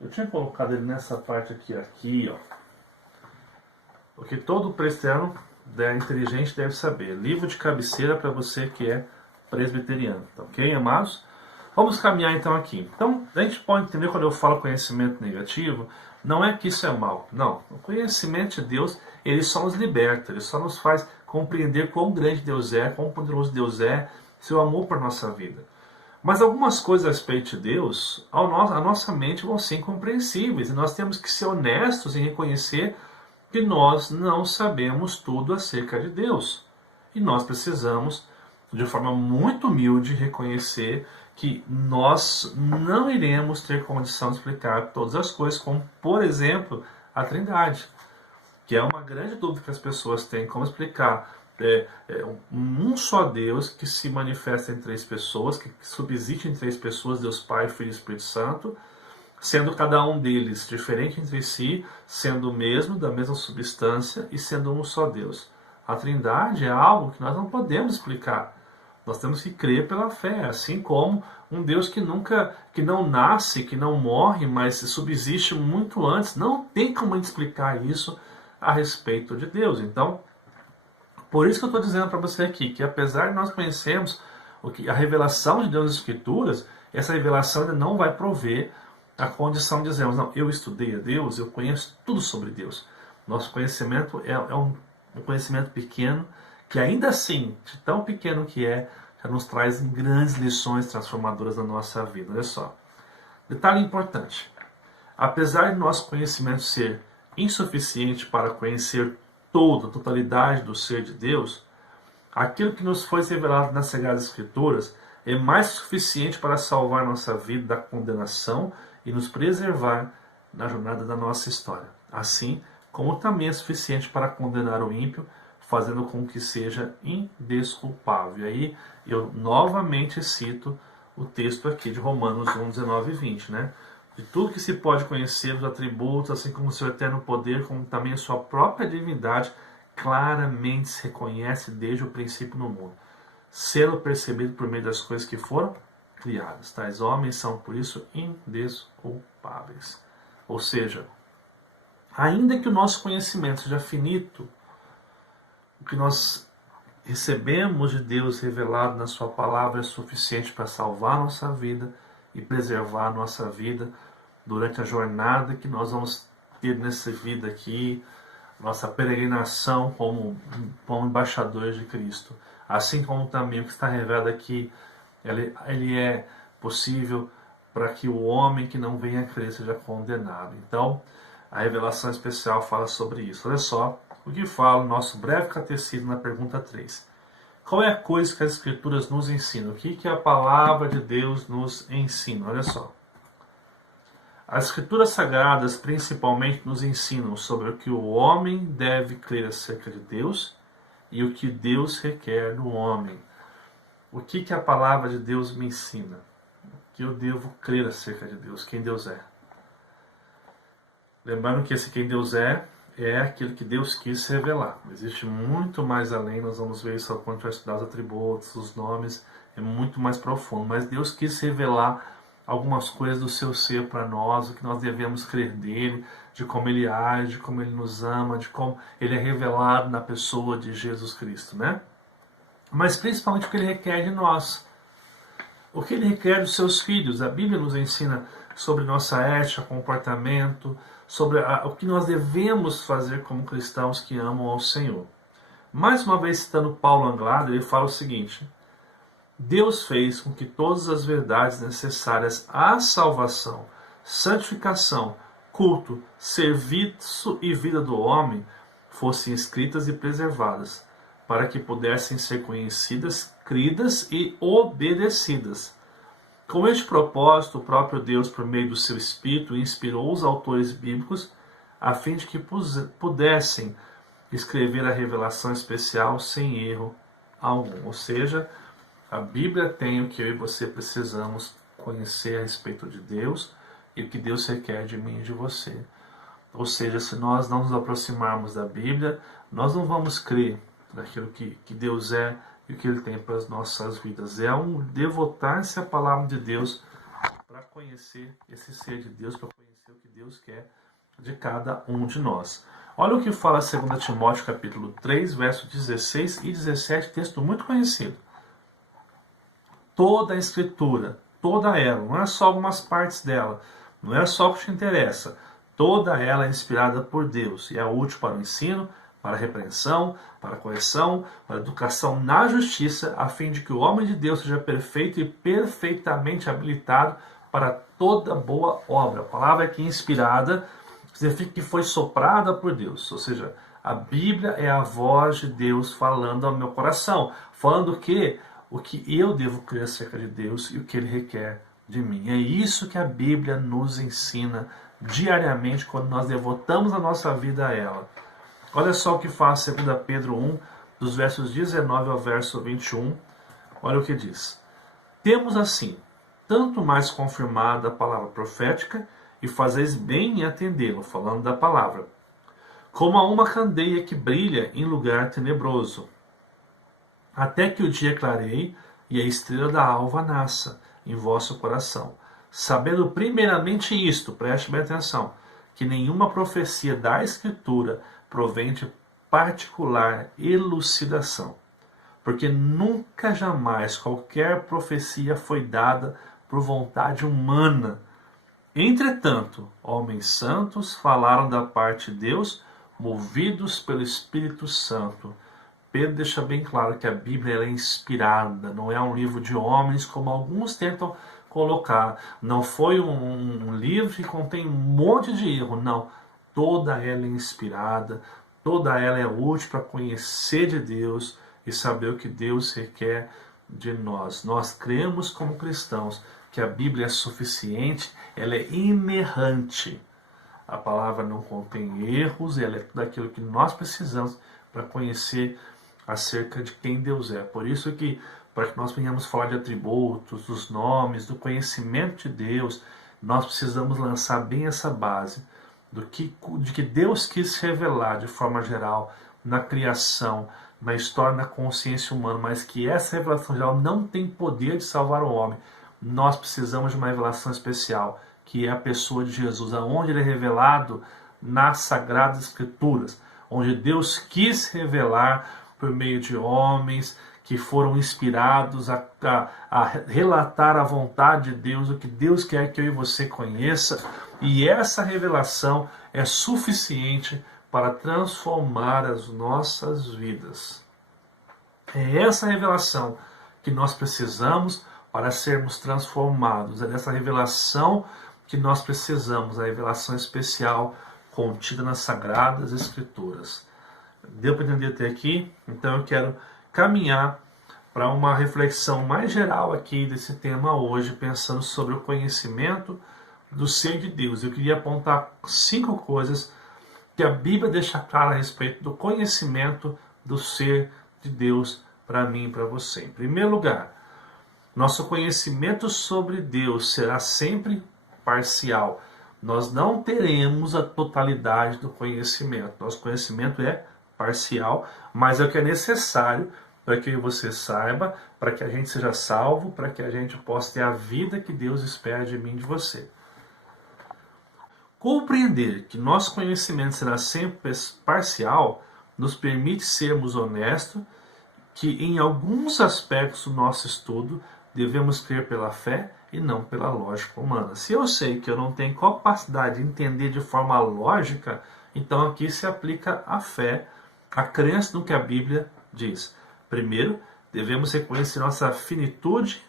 Eu tinha colocado ele nessa parte aqui, ó. O que todo presbiteriano inteligente deve saber. Livro de cabeceira para você que é presbiteriano. Tá ok, amados? Vamos caminhar então aqui. Então, a gente pode entender quando eu falo conhecimento negativo, não é que isso é mal. Não. O conhecimento de Deus, ele só nos liberta, ele só nos faz compreender quão grande Deus é, quão poderoso Deus é, seu amor por nossa vida. Mas algumas coisas a respeito de Deus, a nossa mente vão ser incompreensíveis. E nós temos que ser honestos em reconhecer que nós não sabemos tudo acerca de Deus. E nós precisamos, de forma muito humilde, reconhecer que nós não iremos ter condição de explicar todas as coisas, como, por exemplo, a Trindade, que é uma grande dúvida que as pessoas têm, como explicar um só Deus que se manifesta em três pessoas, que subsiste em três pessoas, Deus Pai, Filho e Espírito Santo, sendo cada um deles diferente entre si, sendo o mesmo, da mesma substância e sendo um só Deus. A Trindade é algo que nós não podemos explicar. Nós temos que crer pela fé, assim como um Deus que não nasce, que não morre, mas subsiste muito antes. Não tem como a gente explicar isso a respeito de Deus. Então, Por isso que eu estou dizendo para você aqui, que apesar de nós conhecermos a revelação de Deus nas Escrituras, essa revelação ainda não vai prover a condição de dizermos, não, eu estudei a Deus, eu conheço tudo sobre Deus. Nosso conhecimento é um conhecimento pequeno, que ainda assim, de tão pequeno que é, já nos traz grandes lições transformadoras na nossa vida. Olha só. Detalhe importante. Apesar de nosso conhecimento ser insuficiente para conhecer toda a totalidade do ser de Deus, aquilo que nos foi revelado nas Sagradas Escrituras é mais suficiente para salvar nossa vida da condenação e nos preservar na jornada da nossa história. Assim como também é suficiente para condenar o ímpio, fazendo com que seja indesculpável. E aí eu novamente cito o texto aqui de Romanos 1, 19 e 20, né? De tudo que se pode conhecer dos atributos, assim como o seu eterno poder, como também a sua própria divindade, claramente se reconhece desde o princípio no mundo, sendo percebido por meio das coisas que foram criadas. Tais homens são, por isso, indesculpáveis. Ou seja, ainda que o nosso conhecimento seja finito, o que nós recebemos de Deus revelado na sua palavra é suficiente para salvar a nossa vida e preservar a nossa vida durante a jornada que nós vamos ter nessa vida aqui, nossa peregrinação como embaixadores de Cristo. Assim como também o que está revelado aqui, ele é possível para que o homem que não venha a crer seja condenado. Então, a revelação especial fala sobre isso. Olha só o que fala o nosso breve catecismo na pergunta 3. Qual é a coisa que as Escrituras nos ensinam? O que a palavra de Deus nos ensina? Olha só. As Escrituras Sagradas principalmente nos ensinam sobre o que o homem deve crer acerca de Deus e o que Deus requer do homem. O que a palavra de Deus me ensina? O que eu devo crer acerca de Deus, quem Deus é. Lembrando que esse quem Deus é aquilo que Deus quis revelar. Existe muito mais além, nós vamos ver isso quando a gente vai estudar os atributos, os nomes, é muito mais profundo. Mas Deus quis revelar algumas coisas do seu ser para nós, o que nós devemos crer dele, de como ele age, de como ele nos ama, de como ele é revelado na pessoa de Jesus Cristo, né? Mas principalmente o que ele requer de nós. O que ele requer dos seus filhos. A Bíblia nos ensina sobre nossa ética, comportamento, sobre o que nós devemos fazer como cristãos que amam ao Senhor. Mais uma vez, citando Paulo Anglado, ele fala o seguinte: Deus fez com que todas as verdades necessárias à salvação, santificação, culto, serviço e vida do homem fossem escritas e preservadas, para que pudessem ser conhecidas, cridas e obedecidas. Com este propósito, o próprio Deus, por meio do seu Espírito, inspirou os autores bíblicos a fim de que pudessem escrever a revelação especial sem erro algum. Ou seja, a Bíblia tem o que eu e você precisamos conhecer a respeito de Deus e o que Deus requer de mim e de você. Ou seja, se nós não nos aproximarmos da Bíblia, nós não vamos crer naquilo que Deus é e o que Ele tem para as nossas vidas. É devotar-se à palavra de Deus para conhecer esse ser de Deus, para conhecer o que Deus quer de cada um de nós. Olha o que fala 2 Timóteo capítulo 3, versos 16 e 17, texto muito conhecido. Toda a Escritura, toda ela, não é só algumas partes dela, não é só o que te interessa, toda ela é inspirada por Deus e é útil para o ensino, para a repreensão, para a correção, para a educação na justiça, a fim de que o homem de Deus seja perfeito e perfeitamente habilitado para toda boa obra. A palavra aqui inspirada significa que foi soprada por Deus, ou seja, a Bíblia é a voz de Deus falando ao meu coração, falando o que eu devo crer acerca de Deus e o que Ele requer de mim. É isso que a Bíblia nos ensina diariamente quando nós devotamos a nossa vida a ela. Olha só o que faz 2 Pedro 1, dos versos 19 ao verso 21. Olha o que diz. Temos assim, tanto mais confirmada a palavra profética, e fazeis bem em atendê-lo, falando da palavra, como a uma candeia que brilha em lugar tenebroso, até que o dia clareie e a estrela da alva nasça em vosso coração. Sabendo primeiramente isto, preste bem atenção, que nenhuma profecia da Escritura provém de particular elucidação. Porque nunca jamais qualquer profecia foi dada por vontade humana. Entretanto, homens santos falaram da parte de Deus, movidos pelo Espírito Santo. Pedro deixa bem claro que a Bíblia é inspirada, não é um livro de homens, como alguns tentam colocar. Não foi um livro que contém um monte de erro, não. Toda ela é inspirada, toda ela é útil para conhecer de Deus e saber o que Deus requer de nós. Nós cremos como cristãos que a Bíblia é suficiente, ela é inerrante. A palavra não contém erros, ela é tudo aquilo que nós precisamos para conhecer acerca de quem Deus é. Por isso que, para que nós venhamos falar de atributos, dos nomes, do conhecimento de Deus, nós precisamos lançar bem essa base de que Deus quis se revelar de forma geral na criação, na história, na consciência humana, mas que essa revelação geral não tem poder de salvar o homem. Nós precisamos de uma revelação especial, que é a pessoa de Jesus, aonde ele é revelado nas Sagradas Escrituras, onde Deus quis revelar por meio de homens que foram inspirados a relatar a vontade de Deus, o que Deus quer que eu e você conheça, e essa revelação é suficiente para transformar as nossas vidas. É essa revelação que nós precisamos para sermos transformados, é dessa revelação que nós precisamos, a revelação especial contida nas Sagradas Escrituras. Deu para entender até aqui? Então eu quero caminhar para uma reflexão mais geral aqui desse tema hoje, pensando sobre o conhecimento do ser de Deus. Eu queria apontar 5 coisas que a Bíblia deixa clara a respeito do conhecimento do ser de Deus para mim e para você. Em primeiro lugar, nosso conhecimento sobre Deus será sempre parcial. Nós não teremos a totalidade do conhecimento. Nosso conhecimento é parcial, mas é o que é necessário para que você saiba, para que a gente seja salvo, para que a gente possa ter a vida que Deus espera de mim e de você. Compreender que nosso conhecimento será sempre parcial nos permite sermos honestos que em alguns aspectos do nosso estudo devemos crer pela fé e não pela lógica humana. Se eu sei que eu não tenho capacidade de entender de forma lógica, então aqui se aplica a fé, a crença no que a Bíblia diz. Primeiro, devemos reconhecer nossa finitude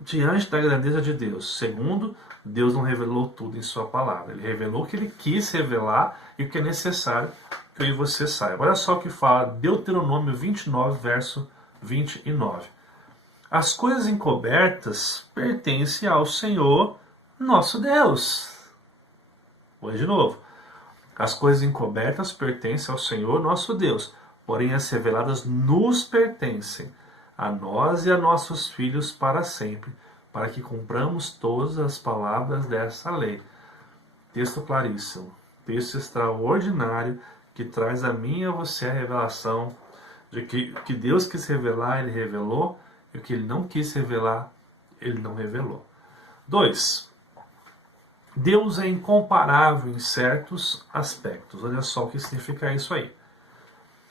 diante da grandeza de Deus. Segundo, Deus não revelou tudo em sua palavra. Ele revelou o que ele quis revelar e o que é necessário que eu e você saiba. Olha só o que fala Deuteronômio 29, verso 29. As coisas encobertas pertencem ao Senhor, nosso Deus. Vou de novo. As coisas encobertas pertencem ao Senhor, nosso Deus. Porém, as reveladas nos pertencem, a nós e a nossos filhos para sempre, para que cumpramos todas as palavras dessa lei. Texto claríssimo, texto extraordinário, que traz a mim e a você a revelação de que o que Deus quis revelar, Ele revelou, e o que Ele não quis revelar, Ele não revelou. 2. Deus é incomparável em certos aspectos. Olha só o que significa isso aí.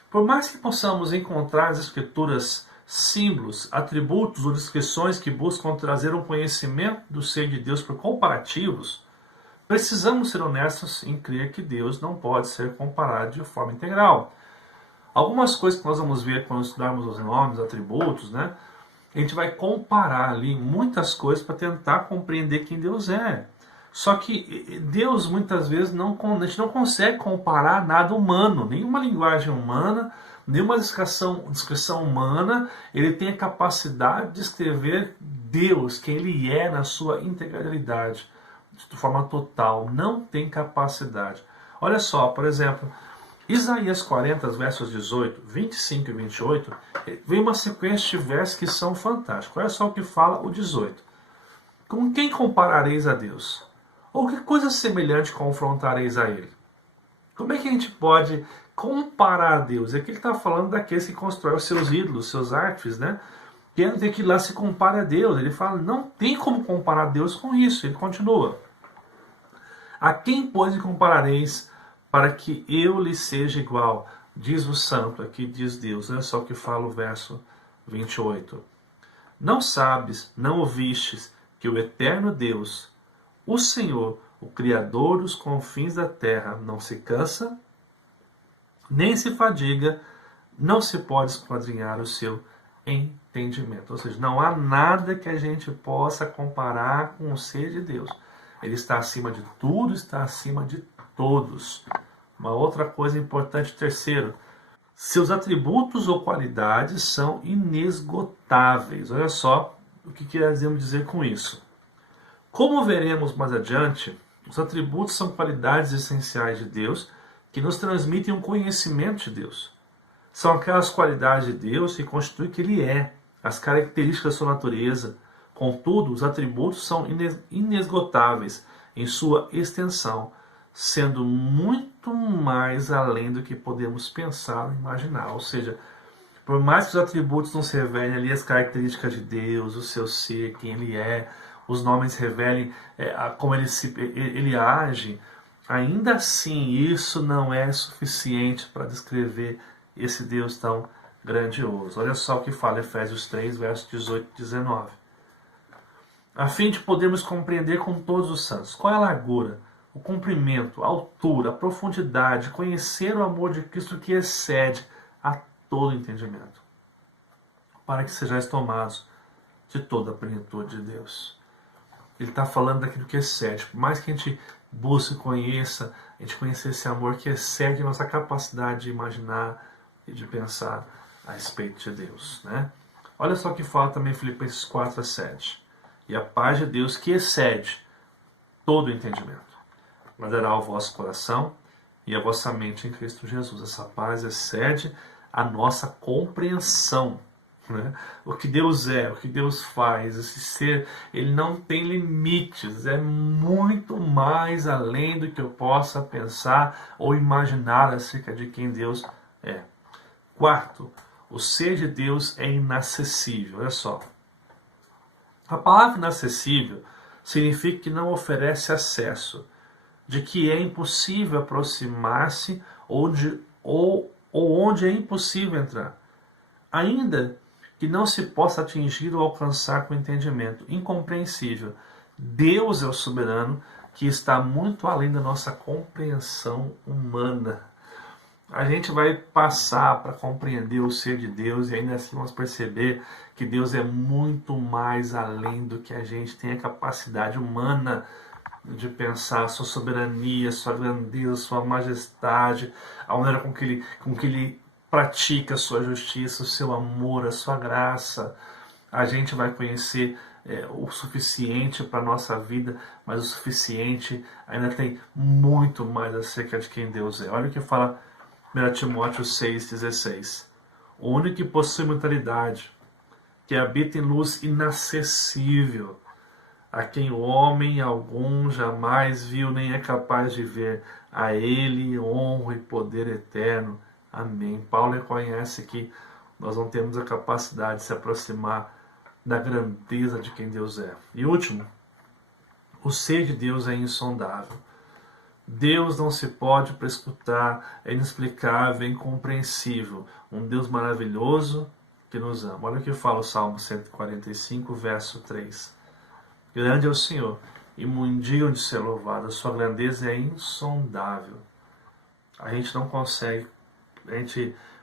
Por mais que possamos encontrar nas Escrituras símbolos, atributos ou descrições que buscam trazer um conhecimento do ser de Deus por comparativos, precisamos ser honestos em crer que Deus não pode ser comparado de forma integral. Algumas coisas que nós vamos ver quando estudarmos os nomes, atributos, né? A gente vai comparar ali muitas coisas para tentar compreender quem Deus é. Só que Deus muitas vezes a gente não consegue comparar nada humano, nenhuma linguagem humana, nenhuma descrição humana, ele tem a capacidade de descrever Deus, quem Ele é na sua integralidade, de forma total, não tem capacidade. Olha só, por exemplo, Isaías 40, versos 18, 25 e 28, vem uma sequência de versos que são fantásticos. Olha só o que fala o 18. Com quem comparareis a Deus? Ou que coisa semelhante confrontareis a Ele? Como é que a gente pode comparar a Deus? Aqui ele está falando daqueles que constroem os seus ídolos, seus artes, né? Querem ter que ir lá se compare a Deus. Ele fala, não tem como comparar Deus com isso. Ele continua. A quem, pois, me comparareis para que eu lhe seja igual? Diz o santo, aqui diz Deus, olha só o que fala o verso 28. Não sabes, não ouvistes, que o eterno Deus, o Senhor, o Criador dos confins da terra, não se cansa, nem se fadiga, não se pode esquadrinhar o seu entendimento. Ou seja, não há nada que a gente possa comparar com o ser de Deus. Ele está acima de tudo, está acima de todos. Uma outra coisa importante, terceiro, seus atributos ou qualidades são inesgotáveis. Olha só o que queremos dizer com isso. Como veremos mais adiante, os atributos são qualidades essenciais de Deus que nos transmitem um conhecimento de Deus. São aquelas qualidades de Deus que constituem o que Ele é, as características da sua natureza. Contudo, os atributos são inesgotáveis em sua extensão, sendo muito mais além do que podemos pensar ou imaginar. Ou seja, por mais que os atributos não se revelem ali as características de Deus, o seu ser, quem Ele é, os nomes revelem como ele age, ainda assim isso não é suficiente para descrever esse Deus tão grandioso. Olha só o que fala Efésios 3, versos 18 e 19. A fim de podermos compreender com todos os santos qual é a largura, o comprimento, a altura, a profundidade, conhecer o amor de Cristo que excede a todo entendimento, para que sejais tomados de toda a plenitude de Deus. Ele está falando daquilo que excede. Por mais que a gente busque e conheça, a gente conhecer esse amor que excede a nossa capacidade de imaginar e de pensar a respeito de Deus, né? Olha só o que fala também Filipenses 4 a 7. E a paz de Deus que excede todo entendimento guardará o vosso coração e a vossa mente em Cristo Jesus. Essa paz excede a nossa compreensão, né? O que Deus é, o que Deus faz, esse ser, ele não tem limites, é muito mais além do que eu possa pensar ou imaginar acerca de quem Deus é. Quarto, o ser de Deus é inacessível. Olha só. A palavra inacessível significa que não oferece acesso, de que é impossível aproximar-se ou onde é impossível entrar. Ainda que não se possa atingir ou alcançar com entendimento, incompreensível. Deus é o soberano que está muito além da nossa compreensão humana. A gente vai passar para compreender o ser de Deus e ainda assim vamos perceber que Deus é muito mais além do que a gente tem a capacidade humana de pensar, sua soberania, sua grandeza, sua majestade, a maneira com que ele pratica a sua justiça, o seu amor, a sua graça. A gente vai conhecer o suficiente para a nossa vida, mas o suficiente ainda tem muito mais acerca de quem Deus é. Olha o que fala 1 Timóteo 6,16. O único que possui imortalidade, que habita em luz inacessível, a quem o homem algum jamais viu nem é capaz de ver, a ele honra e poder eterno. Amém. Paulo reconhece que nós não temos a capacidade de se aproximar da grandeza de quem Deus é. E último, o ser de Deus é insondável. Deus não se pode prescrutar, é inexplicável, é incompreensível. Um Deus maravilhoso que nos ama. Olha o que fala o Salmo 145, verso 3. Grande é o Senhor e muito digno de ser louvado. A sua grandeza é insondável. A gente não consegue,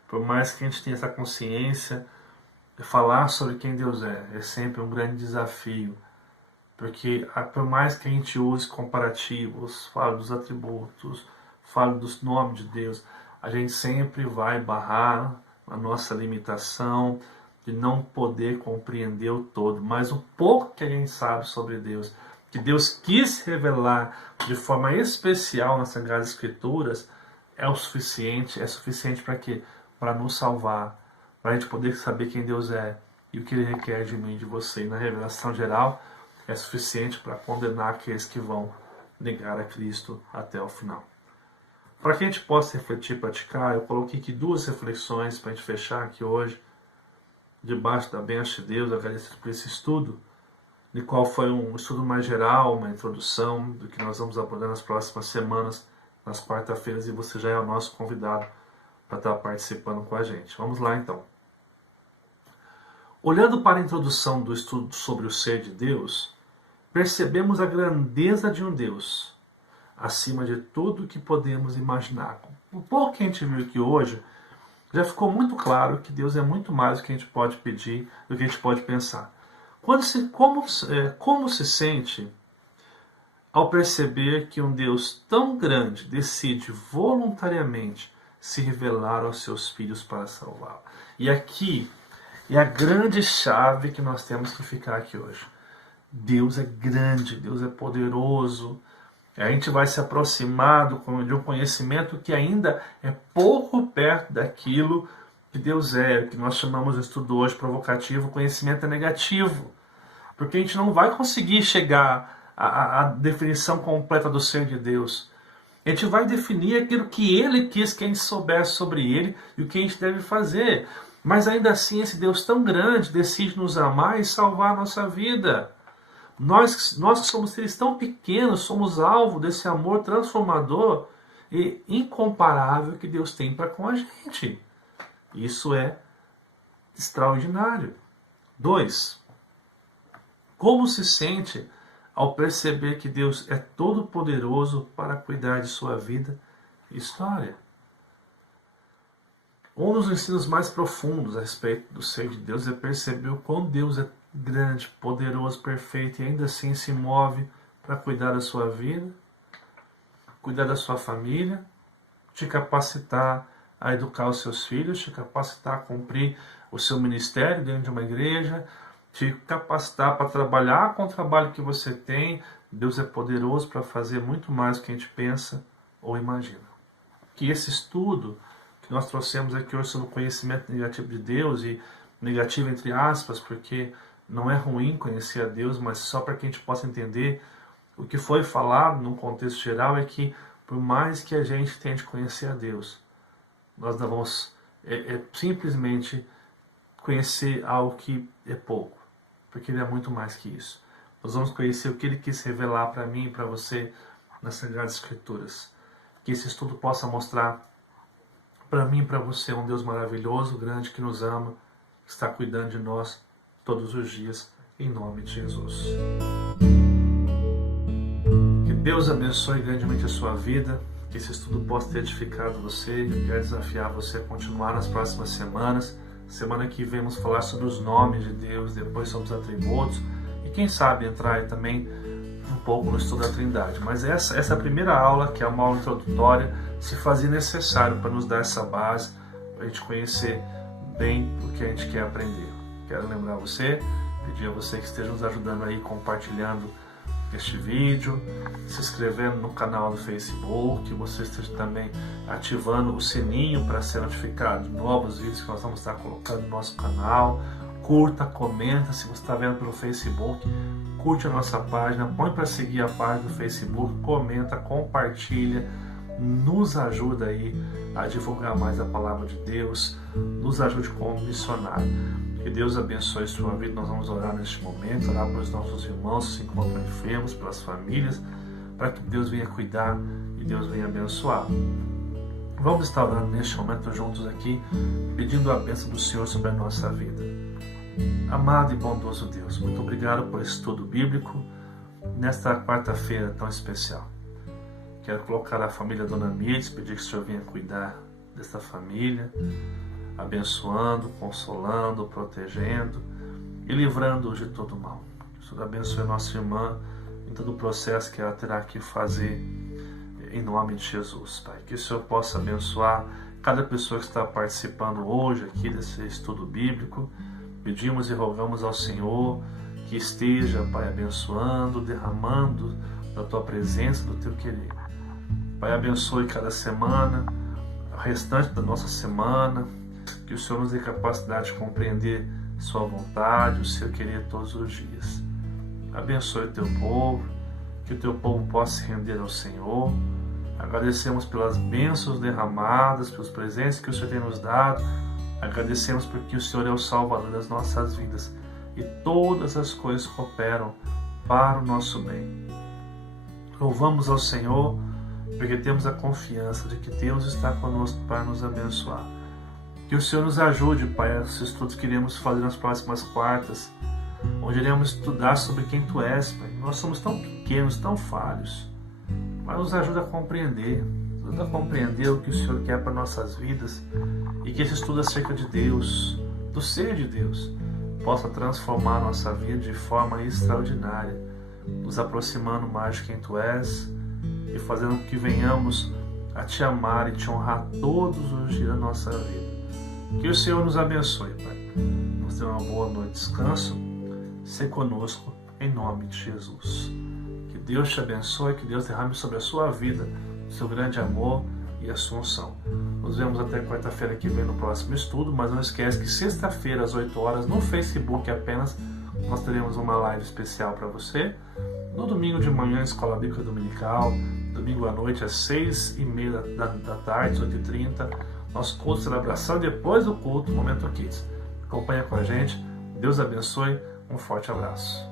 por mais que a gente tenha essa consciência, falar sobre quem Deus é sempre um grande desafio. Porque por mais que a gente use comparativos, fale dos atributos, fale dos nomes de Deus, a gente sempre vai barrar a nossa limitação de não poder compreender o todo. Mas o pouco que a gente sabe sobre Deus, que Deus quis revelar de forma especial nas Sagradas Escrituras, é suficiente para quê? Para nos salvar, para a gente poder saber quem Deus é e o que Ele requer de mim e de você. E na revelação geral, é suficiente para condenar aqueles que vão negar a Cristo até o final. Para que a gente possa refletir e praticar, eu coloquei aqui 2 reflexões para a gente fechar aqui hoje, debaixo da bênção de Deus, agradecido por esse estudo, de qual foi um estudo mais geral, uma introdução do que nós vamos abordar nas próximas semanas, nas quarta-feiras, e você já é o nosso convidado para estar participando com a gente. Vamos lá então. Olhando para a introdução do estudo sobre o ser de Deus, percebemos a grandeza de um Deus, acima de tudo que podemos imaginar. O pouco que a gente viu aqui hoje, já ficou muito claro que Deus é muito mais do que a gente pode pedir, do que a gente pode pensar. Como se sente ao perceber que um Deus tão grande decide voluntariamente se revelar aos seus filhos para salvá-los? E aqui é a grande chave que nós temos que ficar aqui hoje. Deus é grande, Deus é poderoso. A gente vai se aproximar de um conhecimento que ainda é pouco perto daquilo que Deus é, que nós chamamos no estudo hoje provocativo, conhecimento é negativo. Porque a gente não vai conseguir chegar à definição completa do ser de Deus. A gente vai definir aquilo que Ele quis que a gente soubesse sobre Ele e o que a gente deve fazer. Mas ainda assim, esse Deus tão grande decide nos amar e salvar a nossa vida. Nós que somos seres tão pequenos, somos alvo desse amor transformador e incomparável que Deus tem para com a gente. Isso é extraordinário. 2. Como se sente ao perceber que Deus é todo poderoso para cuidar de sua vida e história? Um dos ensinos mais profundos a respeito do ser de Deus é perceber o quão Deus é grande, poderoso, perfeito e ainda assim se move para cuidar da sua vida, cuidar da sua família, te capacitar a educar os seus filhos, te capacitar a cumprir o seu ministério dentro de uma igreja, te capacitar para trabalhar com o trabalho que você tem. Deus é poderoso para fazer muito mais do que a gente pensa ou imagina. Que esse estudo que nós trouxemos aqui hoje sobre o conhecimento negativo de Deus, e negativo entre aspas, porque não é ruim conhecer a Deus, mas só para que a gente possa entender o que foi falado num contexto geral, é que por mais que a gente tente conhecer a Deus, nós não vamos simplesmente conhecer algo que é pouco, porque Ele é muito mais que isso. Nós vamos conhecer o que Ele quis revelar para mim e para você nas Sagradas Escrituras. Que esse estudo possa mostrar para mim e para você um Deus maravilhoso, grande, que nos ama, que está cuidando de nós todos os dias, em nome de Jesus. Que Deus abençoe grandemente a sua vida, que esse estudo possa ter edificado você. Eu quero desafiar você a continuar nas próximas semanas. Semana que vem vamos falar sobre os nomes de Deus, depois sobre os atributos, e quem sabe entrar aí também um pouco no estudo da Trindade. Mas essa primeira aula, que é uma aula introdutória, se fazia necessário para nos dar essa base, para a gente conhecer bem o que a gente quer aprender. Quero lembrar você, pedir a você que esteja nos ajudando aí, compartilhando este vídeo, se inscrevendo no canal do Facebook, que você esteja também ativando o sininho para ser notificado de novos vídeos que nós vamos estar colocando no nosso canal. Curta, comenta, se você está vendo pelo Facebook, curte a nossa página, põe para seguir a página do Facebook, comenta, compartilha, nos ajuda aí a divulgar mais a palavra de Deus, nos ajude como missionário. Que Deus abençoe a sua vida. Nós vamos orar neste momento, orar pelos nossos irmãos que se encontram enfermos, pelas famílias, para que Deus venha cuidar e Deus venha abençoar. Vamos estar orando neste momento juntos aqui, pedindo a bênção do Senhor sobre a nossa vida. Amado e bondoso Deus, muito obrigado por esse estudo bíblico nesta quarta-feira tão especial. Quero colocar a família Dona Mirtes, pedir que o Senhor venha cuidar desta família, abençoando, consolando, protegendo e livrando-os de todo mal. Que o Senhor abençoe a nossa irmã em todo o processo que ela terá que fazer, em nome de Jesus, Pai. Que o Senhor possa abençoar cada pessoa que está participando hoje aqui desse estudo bíblico. Pedimos e rogamos ao Senhor que esteja, Pai, abençoando, derramando da Tua presença, do Teu querer. Pai, abençoe cada semana, o restante da nossa semana, que o Senhor nos dê capacidade de compreender Sua vontade, o Seu querer todos os dias. Abençoe o Teu povo, que o Teu povo possa se render ao Senhor. Agradecemos pelas bênçãos derramadas, pelos presentes que o Senhor tem nos dado. Agradecemos porque o Senhor é o Salvador das nossas vidas e todas as coisas cooperam para o nosso bem. Louvamos ao Senhor porque temos a confiança de que Deus está conosco para nos abençoar. Que o Senhor nos ajude, Pai, a esses estudos que iremos fazer nas próximas quartas, onde iremos estudar sobre quem Tu és, Pai. Nós somos tão pequenos, tão falhos, mas nos ajuda a compreender o que o Senhor quer para nossas vidas, e que esse estudo acerca de Deus, do ser de Deus, possa transformar a nossa vida de forma extraordinária, nos aproximando mais de quem Tu és e fazendo com que venhamos a Te amar e Te honrar todos os dias da nossa vida. Que o Senhor nos abençoe, Pai. Nos dê uma boa noite de descanso. Se conosco, em nome de Jesus. Que Deus te abençoe, que Deus derrame sobre a sua vida o seu grande amor e a sua unção. Nos vemos até quarta-feira que vem no próximo estudo, mas não esquece que sexta-feira às 8 horas no Facebook apenas nós teremos uma live especial para você. No domingo de manhã, Escola Bíblica Dominical. Domingo à noite às 6h30 da tarde, 8h30. Nosso culto de celebração, depois do culto, Momento Kids. Acompanha com a gente. Deus abençoe. Um forte abraço.